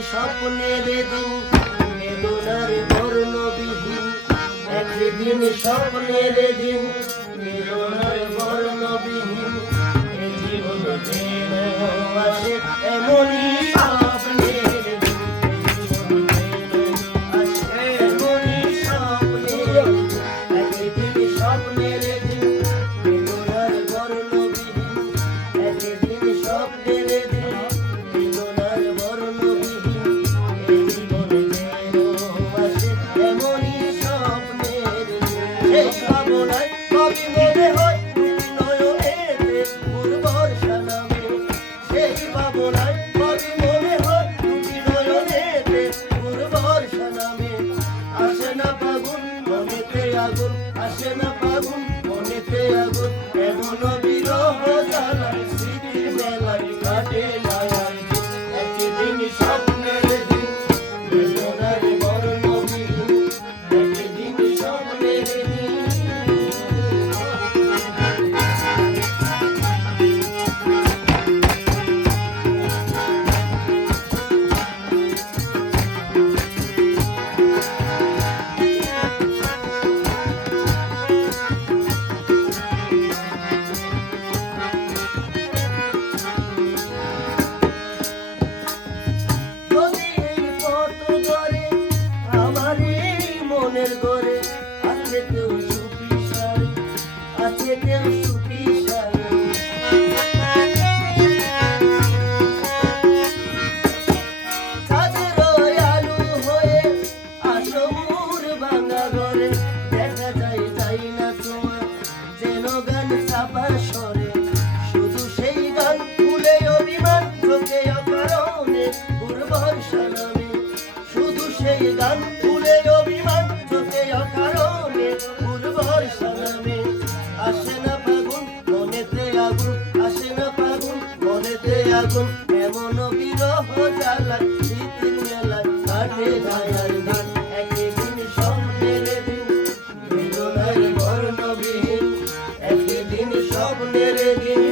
স্বপ্নের দিন বেদনার বর্ণবিহীন, একদিন স্বপ্নের দিন বেদনার বর্ণবিহীন, এ জীবন যেন আসে এমনই স্বপ্নের দিন, এমনই স্বপ্নের একদিন স্বপ্নের দিন বেদনার বর্ণবিহীন, একদিন স্বপ্নের দিন বেদনার বর্ণবিহীন, এ জীবন যেন আসে এমনই স্বপ্নের দিন। সেই ভাবনায় কবি মনে হয় দুটি নয়নেতে ভোর-বর্ষা নামে, সেই ভাবনায় কবি মনে হয় দুটি নয়নেতে ভোর-বর্ষা নামে। আসে না ফাগুন মনেতে আগুন, আসে না ফাগুন মনেতে আগুন, এমন বিরহ জ্বালা স্মৃতির মেলায় কাটে না আর দিন। একদিন স্বপ্নের দিন বেদনার বর্ণবিহীন, একদিন স্বপ্নের দিন। যদি এই পথ ধরে আমার এই মনের ঘরে আছে কেউ সুখী সারে, আছে কেউ সুখী সারে। চাঁদের আলো হয়ে আসো মোর ভাঙা ঘরে, দেখা যায় যাই না তোমার যেন গান চাপা স্বরে, শুধু সেই গান ভুলে অভিমান চোখে অকারণে ভোর-বর্ষা নামে, শুধু সেই গান ভুলে অভিমান চোখে অকারণে ভোর-বর্ষা নামে। আসে না ফাগুন মনেতে আগুন, আসে না ফাগুন মনেতে আগুন, এমন বিরহ জ্বালায় স্মৃতির মেলায় কাটে না আর দিন। একদিন স্বপ্নের দিন বেদনার বর্ণবিহীন, একদিন স্বপ্নের দিন